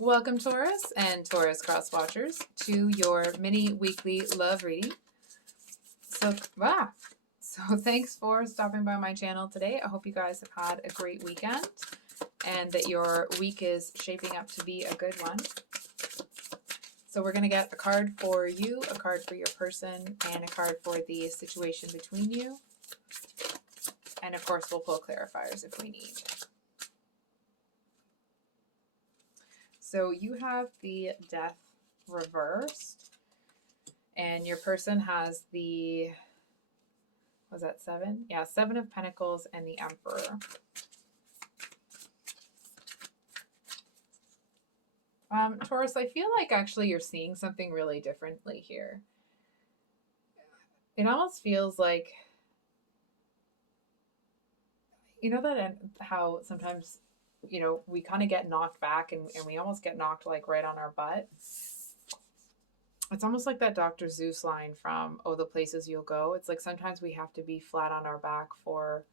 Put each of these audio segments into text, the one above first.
Welcome, Taurus and Taurus cross watchers, to your mini weekly love reading. So thanks for stopping by my channel today. I hope you guys have had a great weekend and that your week is shaping up to be a good one. So we're going to get a card for you, a card for your person, and a card for the situation between you. And of course, we'll pull clarifiers if we need. So you have the Death reversed, and your person has the, was that 7? Yeah, 7 of Pentacles and the Emperor. Taurus, I feel like actually you're seeing something really differently here. It almost feels like, you know that how sometimes, you know, we kind of get knocked back and we almost get knocked like right on our butt. It's almost like that Dr. Zeus line from Oh, the Places You'll Go. It's like sometimes we have to be flat on our back for,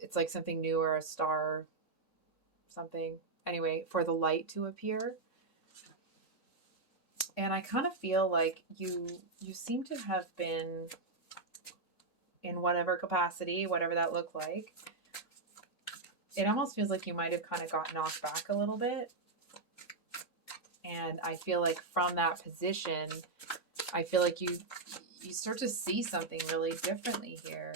it's like something new or a star, something. Anyway, for the light to appear. And I kind of feel like you seem to have been, in whatever capacity, whatever that looked like, it almost feels like you might have kind of got knocked back a little bit. And I feel like from that position, I feel like you start to see something really differently here.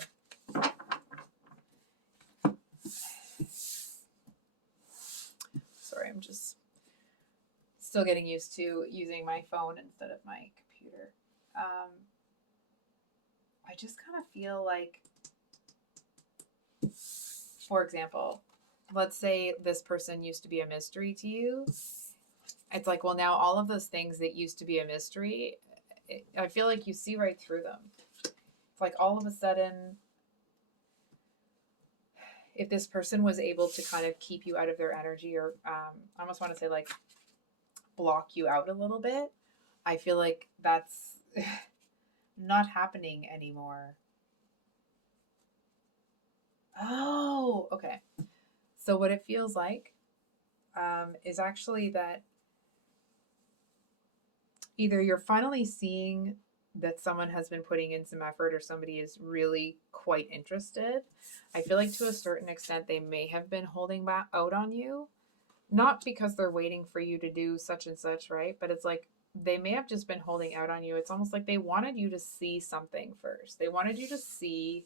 Sorry, I'm just still getting used to using my phone instead of my computer. I just kind of feel like, for example, let's say this person used to be a mystery to you. It's like, well, now all of those things that used to be a mystery, I feel like you see right through them. It's like all of a sudden, if this person was able to kind of keep you out of their energy, or I almost want to say like block you out a little bit, I feel like that's not happening anymore. Oh, okay. So what it feels like is actually that either you're finally seeing that someone has been putting in some effort or somebody is really quite interested. I feel like to a certain extent they may have been holding back out on you, not because they're waiting for you to do such and such, right? But it's like they may have just been holding out on you. It's almost like they wanted you to see something first. They wanted you to see.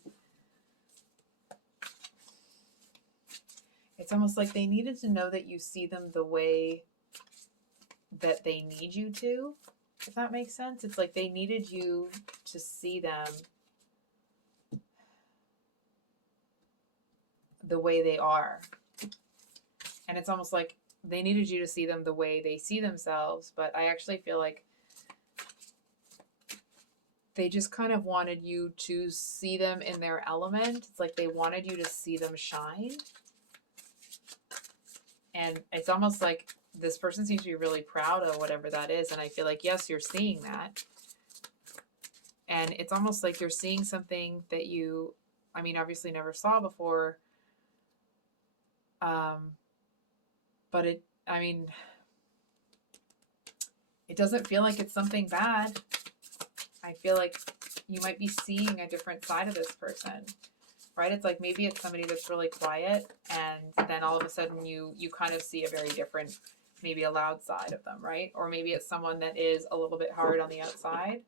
It's almost like they needed to know that you see them the way that they need you to, if that makes sense. It's like they needed you to see them the way they are. And it's almost like they needed you to see them the way they see themselves. But I actually feel like they just kind of wanted you to see them in their element. It's like they wanted you to see them shine. And it's almost like this person seems to be really proud of whatever that is. And I feel like, yes, you're seeing that. And it's almost like you're seeing something that you, I mean, obviously never saw before. But it doesn't feel like it's something bad. I feel like you might be seeing a different side of this person, right? It's like maybe it's somebody that's really quiet, and then all of a sudden you kind of see a very different, maybe a loud side of them, right? Or maybe it's someone that is a little bit hard on the outside,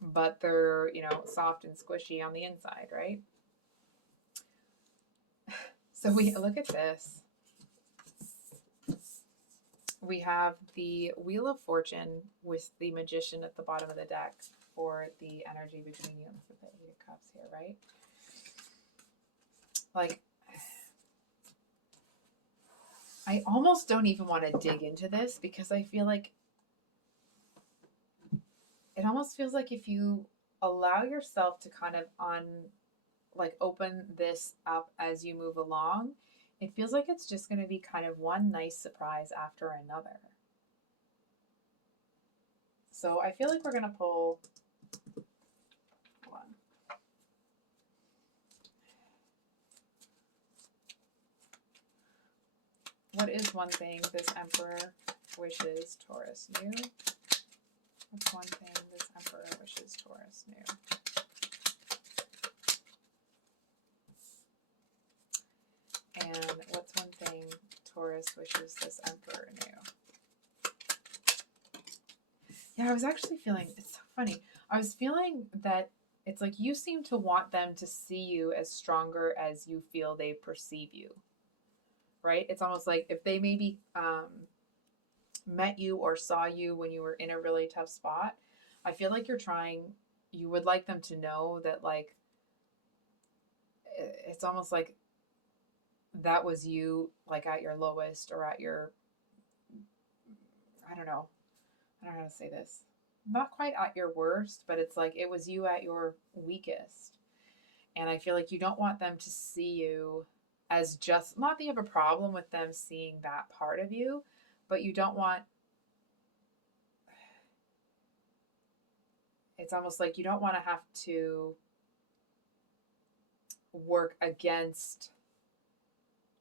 but they're, you know, soft and squishy on the inside, right? So we look at this. We have the Wheel of Fortune with the Magician at the bottom of the deck for the energy between you. Let's put the 8 of Cups here, right? Like, I almost don't even want to dig into this because I feel like it almost feels like if you allow yourself to kind of open this up as you move along, it feels like it's just going to be kind of one nice surprise after another. So I feel like we're going to pull one. What is one thing this Emperor wishes Taurus knew? What's one thing this Emperor wishes Taurus knew? And what's one thing Taurus wishes this Emperor knew? Yeah, I was actually feeling, it's so funny. I was feeling that it's like you seem to want them to see you as stronger as you feel they perceive you, right? It's almost like if they maybe met you or saw you when you were in a really tough spot, I feel like you would like them to know that, like, it's almost like that was you, like, at your lowest or at your, I don't know how to say this. Not quite at your worst, but it's like it was you at your weakest. And I feel like you don't want them to see you as just, not that you have a problem with them seeing that part of you, but you don't want, it's almost like you don't want to have to work against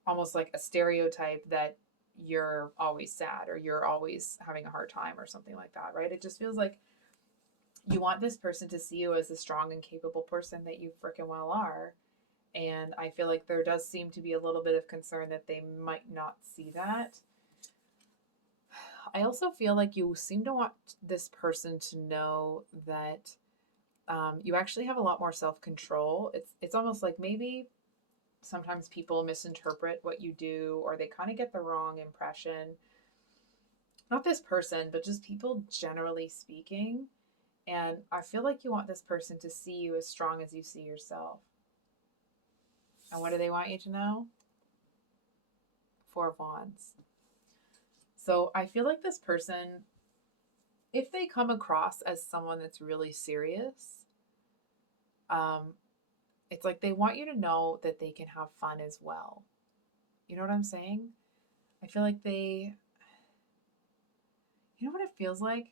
almost like a stereotype that you're always sad or you're always having a hard time or something like that, right? It just feels like you want this person to see you as a strong and capable person that you freaking well are. And I feel like there does seem to be a little bit of concern that they might not see that. I also feel like you seem to want this person to know that you actually have a lot more self-control. It's almost like maybe sometimes people misinterpret what you do, or they kind of get the wrong impression. Not this person, but just people generally speaking. And I feel like you want this person to see you as strong as you see yourself. And what do they want you to know? Four of Wands. So I feel like this person, if they come across as someone that's really serious, it's like they want you to know that they can have fun as well. You know what I'm saying? I feel like you know what it feels like?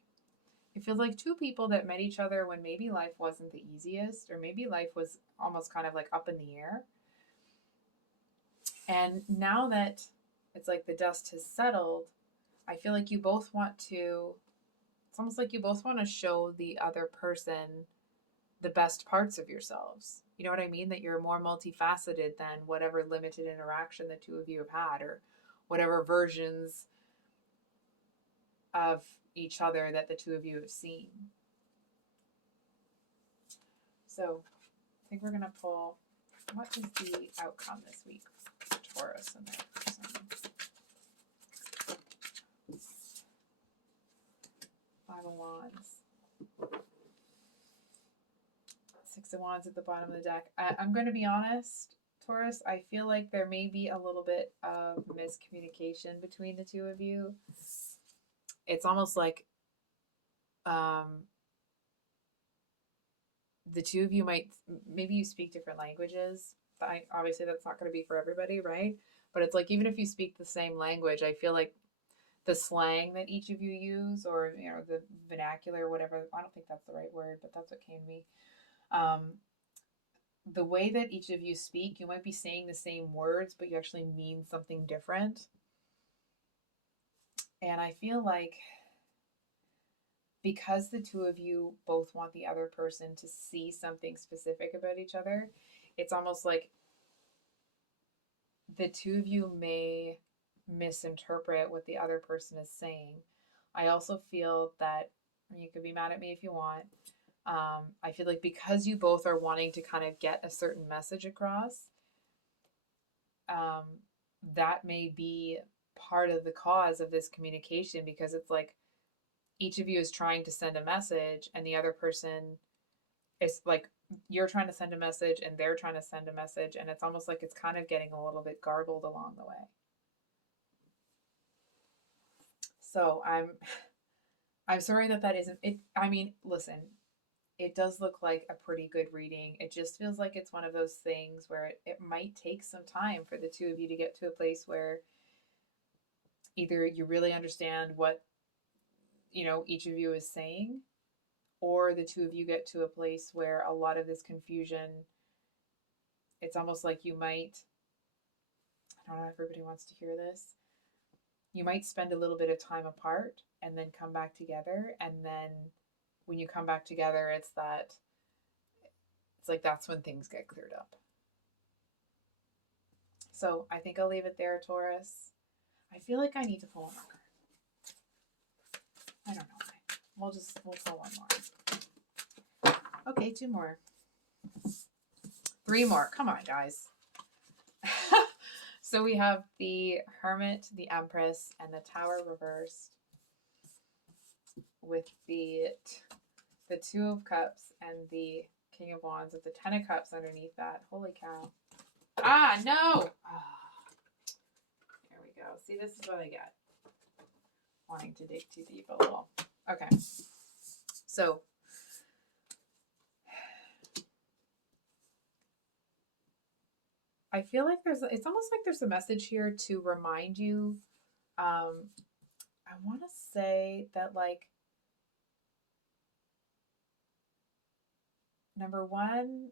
It feels like two people that met each other when maybe life wasn't the easiest, or maybe life was almost kind of like up in the air. And now that it's like the dust has settled, I feel like you both want to, it's almost like you both want to show the other person the best parts of yourselves. You know what I mean? That you're more multifaceted than whatever limited interaction the two of you have had, or whatever versions of each other that the two of you have seen. So I think we're going to pull, what is the outcome this week for Taurus and their person? Five of Wands. Six of Wands at the bottom of the deck. I'm going to be honest, Taurus, I feel like there may be a little bit of miscommunication between the two of you. It's almost like the two of you might, maybe you speak different languages. Obviously, that's not going to be for everybody, right? But it's like, even if you speak the same language, I feel like the slang that each of you use, or, you know, the vernacular, whatever, I don't think that's the right word, but that's what came to me. The way that each of you speak, you might be saying the same words, but you actually mean something different. And I feel like because the two of you both want the other person to see something specific about each other, it's almost like the two of you may misinterpret what the other person is saying. I also feel that, you could be mad at me if you want, I feel like because you both are wanting to kind of get a certain message across, that may be part of the cause of this communication, because it's like each of you is trying to send a message, and the other person is like, you're trying to send a message and they're trying to send a message, and it's almost like it's kind of getting a little bit garbled along the way. So I'm sorry that isn't it. I mean, listen, it does look like a pretty good reading. It just feels like it's one of those things where it might take some time for the two of you to get to a place where either you really understand what, you know, each of you is saying, or the two of you get to a place where a lot of this confusion, it's almost like you might, I don't know if everybody wants to hear this, you might spend a little bit of time apart and then come back together. And then when you come back together, it's like that's when things get cleared up. So I think I'll leave it there, Taurus. I feel like I need to pull one more. I don't know why. We'll pull one more. Okay, two more. Three more. Come on, guys. So we have the Hermit, the Empress, and the Tower reversed, with the Two of Cups and the King of Wands with the Ten of Cups underneath that. Holy cow. Ah, no! There we go. See, this is what I get. Wanting to dig too deep a little. Okay. So, I feel like it's almost like there's a message here to remind you. I want to say that, like, number one,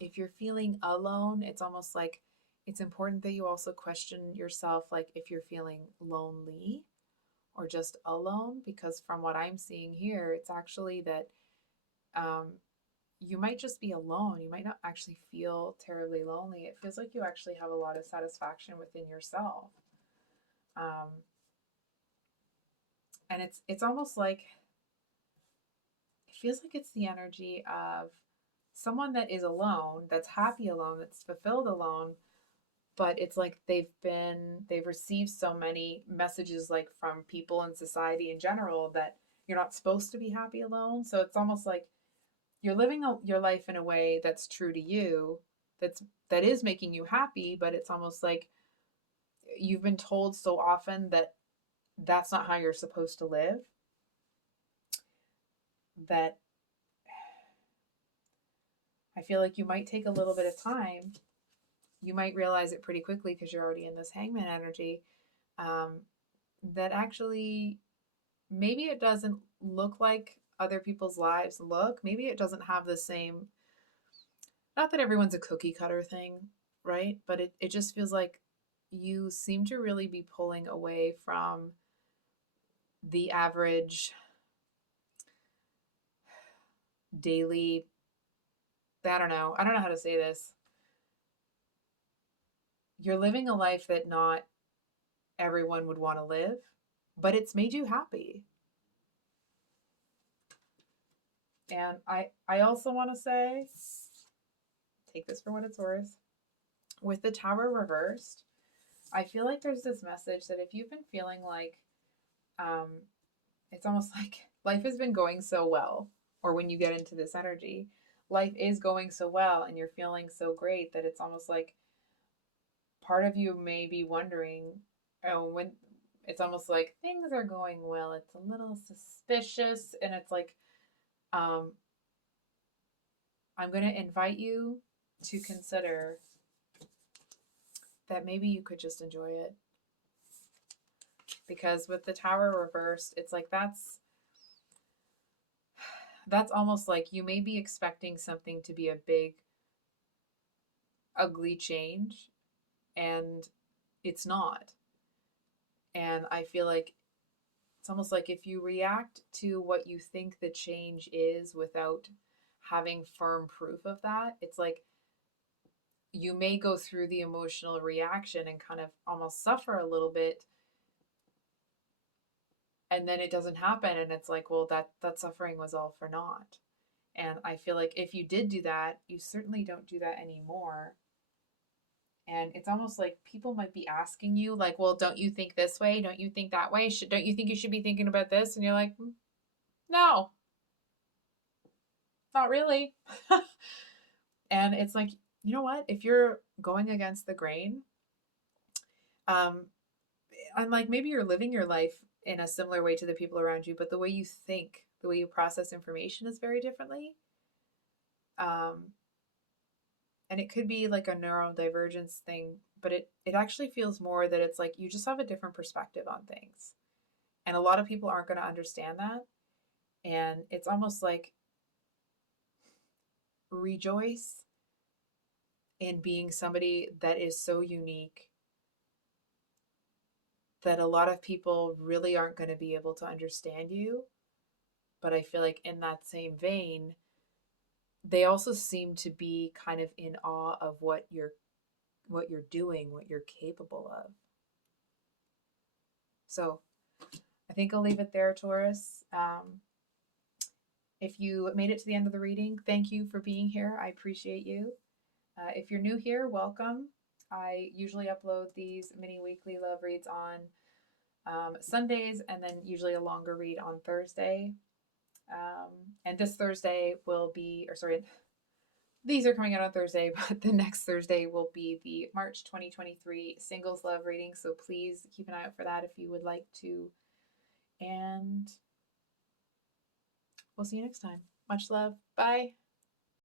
if you're feeling alone, it's almost like it's important that you also question yourself, like if you're feeling lonely or just alone, because from what I'm seeing here, it's actually that you might just be alone. You might not actually feel terribly lonely. It feels like you actually have a lot of satisfaction within yourself. And it's almost like, it feels like it's the energy of someone that is alone, that's happy alone, that's fulfilled alone, but it's like they've received so many messages, like from people in society in general, that you're not supposed to be happy alone. So it's almost like you're living your life in a way that's true to you, that is making you happy, but it's almost like you've been told so often that that's not how you're supposed to live, that I feel like you might take a little bit of time. You might realize it pretty quickly because you're already in this Hangman energy, that actually maybe it doesn't look like other people's lives look. Maybe it doesn't have the same, not that everyone's a cookie cutter thing, right? But it just feels like you seem to really be pulling away from the average daily, I don't know how to say this. You're living a life that not everyone would want to live, but it's made you happy. And I also want to say, take this for what it's worth, with the Tower reversed, I feel like there's this message that if you've been feeling like, it's almost like life has been going so well, or when you get into this energy, life is going so well and you're feeling so great that it's almost like part of you may be wondering, oh, when it's almost like things are going well, it's a little suspicious, and it's like, I'm going to invite you to consider that maybe you could just enjoy it. Because with the Tower reversed, it's like that's almost like you may be expecting something to be a big, ugly change, and it's not. And I feel like it's almost like if you react to what you think the change is without having firm proof of that, it's like you may go through the emotional reaction and kind of almost suffer a little bit, and then it doesn't happen, and it's like, well, that suffering was all for naught. And I feel like if you did do that, you certainly don't do that anymore. And it's almost like people might be asking you, like, well, don't you think this way? Don't you think that way? Don't you think you should be thinking about this? And you're like, no, not really. And it's like, you know what? If you're going against the grain, and like maybe you're living your life in a similar way to the people around you, but the way you think, the way you process information is very differently. And it could be like a neurodivergence thing, but it actually feels more that it's like you just have a different perspective on things. And a lot of people aren't going to understand that. And it's almost like rejoice in being somebody that is so unique that a lot of people really aren't going to be able to understand you. But I feel like in that same vein, they also seem to be kind of in awe of what you're doing, what you're capable of. So I think I'll leave it there, Taurus. If you made it to the end of the reading, thank you for being here. I appreciate you. If you're new here, welcome. I usually upload these mini weekly love reads on Sundays, and then usually a longer read on Thursday. And this Thursday will be, or sorry, these are coming out on Thursday, but the next Thursday will be the March 2023 singles love reading. So please keep an eye out for that if you would like to. And we'll see you next time. Much love. Bye.